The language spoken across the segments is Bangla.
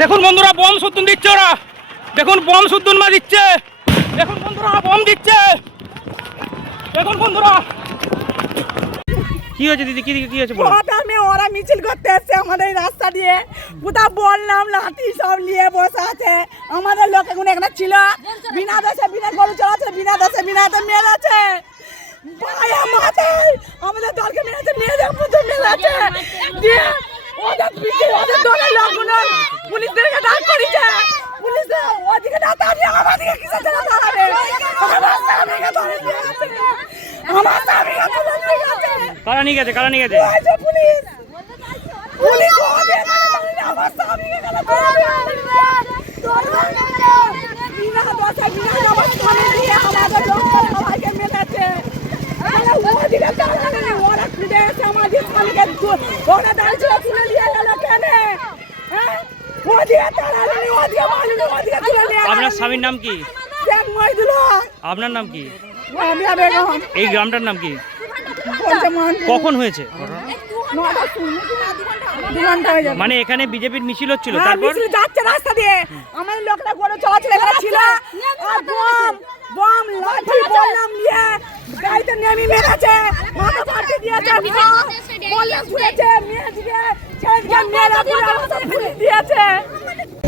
দেখুন বন্ধুরা, বম সুদ্দুন দিচ্ছে ওরা। দেখুন বম সুদ্দুন মা দিচ্ছে। দেখুন বন্ধুরা, বম দিচ্ছে। দেখুন বন্ধুরা, কি হয়েছে দিদি? কি হয়েছে? ওরা মিছিল করতে এসছে আমাদের রাস্তা দিয়ে। কোথাও বললাম লাঠি সব নিয়ে বসে আছে। আমাদের লোক এখন এখানে ছিল, বিনা দেশে বিনা গরু চড়াচ্ছে, বিনা দেশে বিনা মেরেছে। আমাদের দলকে মেরেছে, মেয়েদের মধ্যে মেরেছে। দিয়ে ওদের দলের লোকগুলো পুলিশদেরকে ডাক করেছে। পুলিশ ওদিকে না দাঁড়িয়ে আমাদেরকে কিসের জন্য দাঁড়াবে? আমার স্বামীকে ধরে নিয়ে গেছে। আমার স্বামীকে ধরে নিয়ে গেছে। কারা নিয়ে গেছে? কারা নিয়ে গেছে? পুলিশ পুলিশ ওদের আমার স্বামীকে কেন ধরে বিনা দোষে বিনা জবাবদিহি দিয়ে আমাদের লোককে সবাইকে মেরেছে। ওদিকে দাঁড়ালে ওরা খুঁজে এসে আমাদের স্বামীকে ওরা দাঁড়িয়ে তুলে নিয়ে গেল কেন? হ্যাঁ, ওদিকে দাঁড়ালে ওদিকে মারলে ওদিকে তুলে নিয়ে গেল। আপনার স্বামীর নাম কি? শেখ মহিদুল্লাহ। আপনার নাম কি? আমি বেগম। এই গ্রামটার নাম কি? কখন হয়েছে? মানে এখানে বিজেপির মিছিল হচ্ছিল, তারপর যাচ্ছে রাস্তা দিয়ে আমাদের লোকরা গরু চলাচল এখানে ছিল, আর বম বম লাঠি বললাম নিয়ে গাড়িতে নেমে মেরেছে, মাথা ফাটিয়ে দিয়েছে, বললে ঘুরেছে, মেয়েদিকে ছেলেদিকে মেরে পুরো দিয়েছে।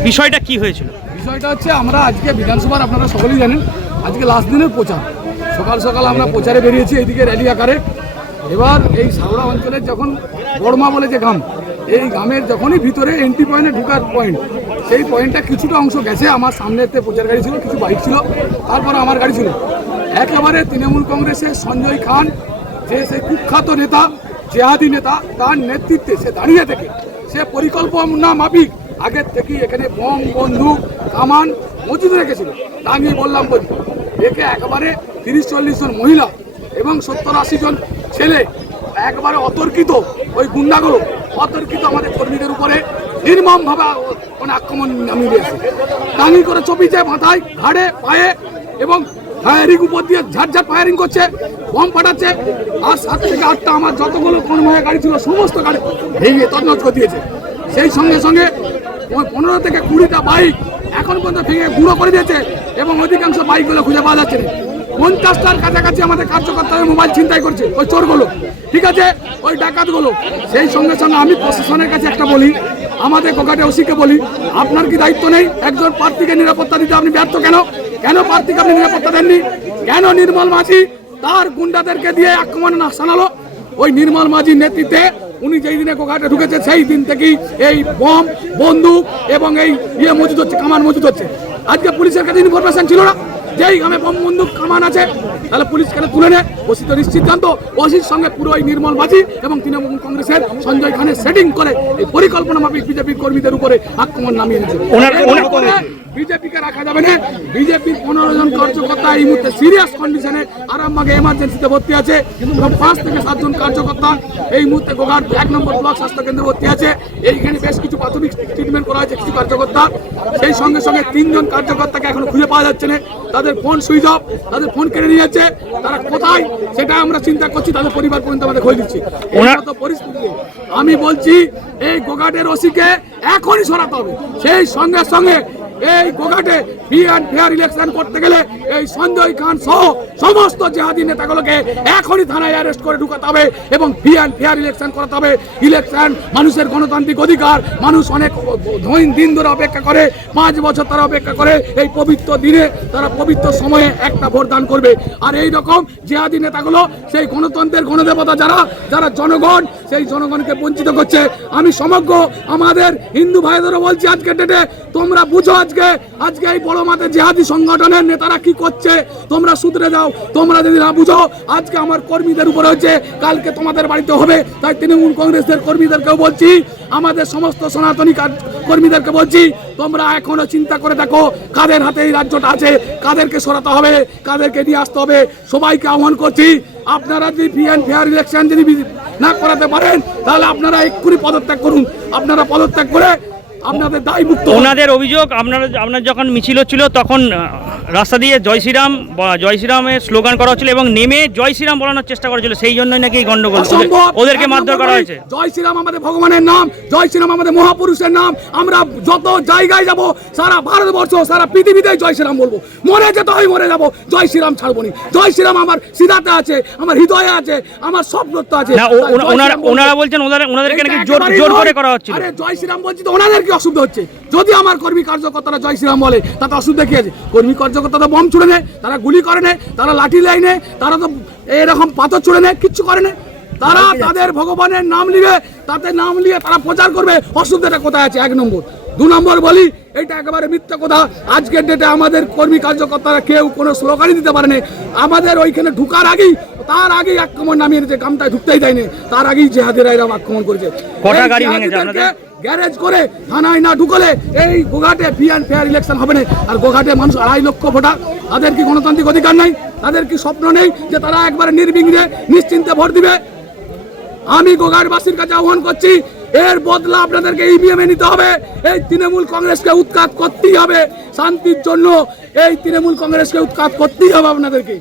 বিষয়টা কি হয়েছিল? বিষয়টা হচ্ছে, আমরা আজকে বিধানসভার, আপনারা সকলেই জানেন, আজকে লাস্ট দিনের প্রচার। সকাল সকাল আমরা প্রচারে বেরিয়েছি এইদিকে র্যালি আকারে। এবার এই সাউড়া অঞ্চলের যখন বড়মা বলে যে গ্রাম, এই গ্রামের যখনই ভিতরে এন্ট্রি পয়েন্টে ঢুকার পয়েন্ট, সেই পয়েন্টটা কিছুটা অংশ গেছে। আমার সামনেতে প্রচার গাড়ি ছিল, কিছু বাইক ছিল, তারপর আমার গাড়ি ছিল। একেবারে তৃণমূল কংগ্রেসের সঞ্জয় খান, যে সেই কুখ্যাত নেতা, জেহাদি নেতা, তার নেতৃত্বে সে দাঁড়িয়ে থেকে সে পরিকল্পনা মাফিক আগের থেকেই এখানে বম, বন্দুক, কামান মজুদ রেখেছিল। তা নিয়ে বললাম বলি, একে একেবারে 30-40 জন মহিলা এবং 70-80 জন ছেলে একবারে অতর্কিত, ওই গুন্ডাগুলো অতর্কিত আমাদের কর্মীদের উপরে নির্মমভাবে আক্রমণ নামিয়ে দিয়েছে। টাঙ্গি করে চপিছে মাথায়, ঘাড়ে, পায়ে, এবং ফায়ারিং উপর দিয়ে ঝাড় ফায়ারিং করছে, বম ফাটাচ্ছে। আর 7 থেকে 8টা আমার যতগুলো কর্মীর গাড়ি ছিল সমস্ত গাড়ি ভেঙে তছনছ করে দিয়েছে। সেই সঙ্গে সঙ্গে 15 থেকে 20টা বাইক এখন পর্যন্ত ভেঙে গুঁড়ো করে দিয়েছে, এবং অধিকাংশ বাইকগুলো খুঁজে পাওয়া যাচ্ছে না। 50টার কাছাকাছি আমাদের কার্যকর্তাদের মোবাইল ছিনতাই করছে ওই চোরগুলো, ঠিক আছে, ওই ডাকাতগুলো। সেই সঙ্গে সঙ্গে আমি প্রশাসনের কাছে একটা বলি, আমাদের গোঘাটে ওসিকে বলি, আপনার কি দায়িত্ব নেই? একজন প্রার্থীকে নিরাপত্তা দিতে আপনি ব্যর্থ কেন? কেন প্রার্থীকে আপনি নিরাপত্তা দেননি? কেন নির্মল মাঝি তার গুন্ডাদেরকে দিয়ে আক্রমণ শানালো? ওই নির্মল মাঝির নেতৃত্বে উনি যেই দিনে গোঘাটে ঢুকেছে সেই দিন থেকেই এই বম, বন্দুক এবং এই মজুদ হচ্ছে, কামান মজুদ হচ্ছে। আজকে পুলিশের কাছে ইনফরমেশন ছিল না যেই গ্রামে বম, বন্দুক, কামান আছে, তাহলে পুলিশ কেন তুলে নেয়? ওসি তো নিশ্চিত জানতো। ওসির সঙ্গে পুরো ওই নির্মল মাঝি এবং তৃণমূল কংগ্রেসের সঞ্জয় খানের সেটিং করে এই পরিকল্পনা মাফিক বিজেপির কর্মীদের উপরে আক্রমণ নামিয়ে দিচ্ছে। বিজেপিকে রাখা যাবে না। বিজেপির 15 জন কার্যকর্তা এই মুহূর্তে সিরিয়াস কন্ডিশনে আরামবাগে এমার্জেন্সিতে ভর্তি আছে, এবং 5 থেকে 7 জন কার্যকর্তা এই মুহূর্তে গোঘাট 1 নম্বর ব্লক স্বাস্থ্য কেন্দ্রে ভর্তি আছে। এইখানে বেশ কিছু প্রাথমিক ট্রিটমেন্ট করা হয়েছে কিছু কার্যকর্তা। সেই সঙ্গে সঙ্গে 3 জন কার্যকর্তাকে এখনো খুঁজে পাওয়া যাচ্ছে না, তাদের ফোন সুইচ অফ, তাদের ফোন কেড়ে নিয়ে যাচ্ছে। তারা কোথায় সেটা আমরা চিন্তা করছি, তাদের পরিবার পর্যন্ত আমাদের খোঁজ দিচ্ছি। পরিস্থিতিতে আমি বলছি, এই গোঘাটের ওসিকে এখনই সরাতে হবে। সেই সঙ্গে সঙ্গে এই গোঘাটে ফ্রি অ্যান্ড ফেয়ার ইলেকশন করতে গেলে এই সঞ্জয় খান সহ সমস্ত জেহাদি নেতাগুলোকে এখনই থানায় অ্যারেস্ট করে ঢুকাতে হবে, এবং ফ্রি অ্যান্ড ফেয়ার ইলেকশন করাতে হবে। ইলেকশন মানুষের গণতান্ত্রিক অধিকার, মানুষ অনেক দিন ধরে অপেক্ষা করে, 5 বছর তারা অপেক্ষা করে। এই পবিত্র দিনে তারা পবিত্র সময়ে একটা ভোট দান করবে। আর এই রকম জেহাদি নেতাগুলো সেই গণতন্ত্রের গণদেবতা যারা জনগণ, সেই জনগণকে বঞ্চিত করছে। আমি সমগ্র আমাদের হিন্দু ভাইদেরও বলছি, আজকের ডেটে তোমরা বুঝো, আজকে এই বড় মাঠে জিহাদি সংগঠনের নেতারা কি করছে, তোমরা শুধরে যাও। তোমরা যদি না বুঝো, আজকে আমার কর্মীদের উপরে হচ্ছে, কালকে তোমাদের বাড়িতে হবে। তাই তৃণমূল কংগ্রেসের কর্মীদেরকেও বলছি, আমাদের সমস্ত সনাতনী কর্মীদেরকে বলছি, তোমরা এখনো চিন্তা করে দেখো কাদের হাতে এই রাজ্যটা আছে, কাদেরকে সরাতে হবে, কাদেরকে নিয়ে আসতে হবে। সবাইকে আহ্বান করছি, আপনারা যদি ফ্রি অ্যান্ড ফেয়ার ইলেকশন যদি না করাতে পারেন, তাহলে আপনারা এক্ষুনি পদত্যাগ করুন। আপনারা পদত্যাগ করে আপনাদের দায় মুক্ত ওনাদের অভিযোগ আপনার যখন মিছিল হচ্ছিল তখন রাস্তা দিয়ে জয় শ্রীরাম বা জয় শ্রীরামের স্লোগান করা হচ্ছিল এবং নেমে জয় শ্রীরাম বলানোর চেষ্টা করা হচ্ছিল, সেই জন্যই নাকি এই গন্ডগোল, ওদেরকে মারধর করা হয়েছে। জয় শ্রীরাম আমাদের ভগবানের নাম, জয় শ্রীরাম আমাদের মহাপুরুষের নাম। আমরা যত জায়গায় যাব সারা ভারতবর্ষ সারা পৃথিবীতে জয় শ্রীরাম বলবো, মরে যেতে হয় মরে যাবো, জয় শ্রীরাম ছাড়বো নি। জয় শ্রীরাম আমার সিদ্ধাতে আছে, আমার হৃদয়ে আছে, আমার স্বপ্নত্ব আছে। না ওনারা বলছেন ওনাদেরকে নাকি জোর করে করা হচ্ছিল। আরে জয় শ্রীরাম বলছি তো ওনাদের কি অসুবিধা হচ্ছে? যদি আমার কর্মী কার্যকর্তারা জয় শ্রীরাম বলে তাতে অসুবিধা কি আছে? কর্মী কার্যকর্তারা বম ছুড়ে নেয়, তারা গুলি করে নেয়, তারা লাঠি লাই নেয়, তারা তো এরকম পাথর ছুড়ে নেয়, কিচ্ছু করে না। তারা তাদের ভগবানের নাম নিবে, তাতে নাম নিয়ে তারা প্রচার করবে। অসুবিধাটা কোথায় আছে? 1 নম্বর। 2 নম্বর বলি, এটা একেবারে মিথ্যা কথা। আজকের ডেটে আমাদের কর্মী কার্যকর্তারা কেউ কোনো স্লোগানই দিতে পারে না। আমাদের ওইখানে ঢুকার আগেই তার আগেই আক্রমণ নামিয়ে দিয়েছে, কামটায় ঢুকতেই দেয়নি, তার আগেই জেহাদিরা এরা আক্রমণ করেছে। কটা গাড়ি ভেঙেছে আপনাদের? গ্যারেজ করে থানায় না ঢুকলে এই গোঘাটে ফেয়ার ইলেকশন হবে না। আর গোঘাটে মানুষ 2.5 লক্ষ ভোটার, তাদের কি গণতান্ত্রিক অধিকার নাই? তাদের কি স্বপ্ন নেই যে তারা একবারে নির্বিঘ্নে নিশ্চিন্তে ভোট দিবে? আমি গোঘাটবাসীর কাছে আহ্বান করছি, এর বদলা আপনাদেরকে ইভিএমে নিতে হবে। এই তৃণমূল কংগ্রেসকে উৎখাত করতেই হবে শান্তির জন্য, এই তৃণমূল কংগ্রেসকে উৎখাত করতেই হবে আপনাদেরকে।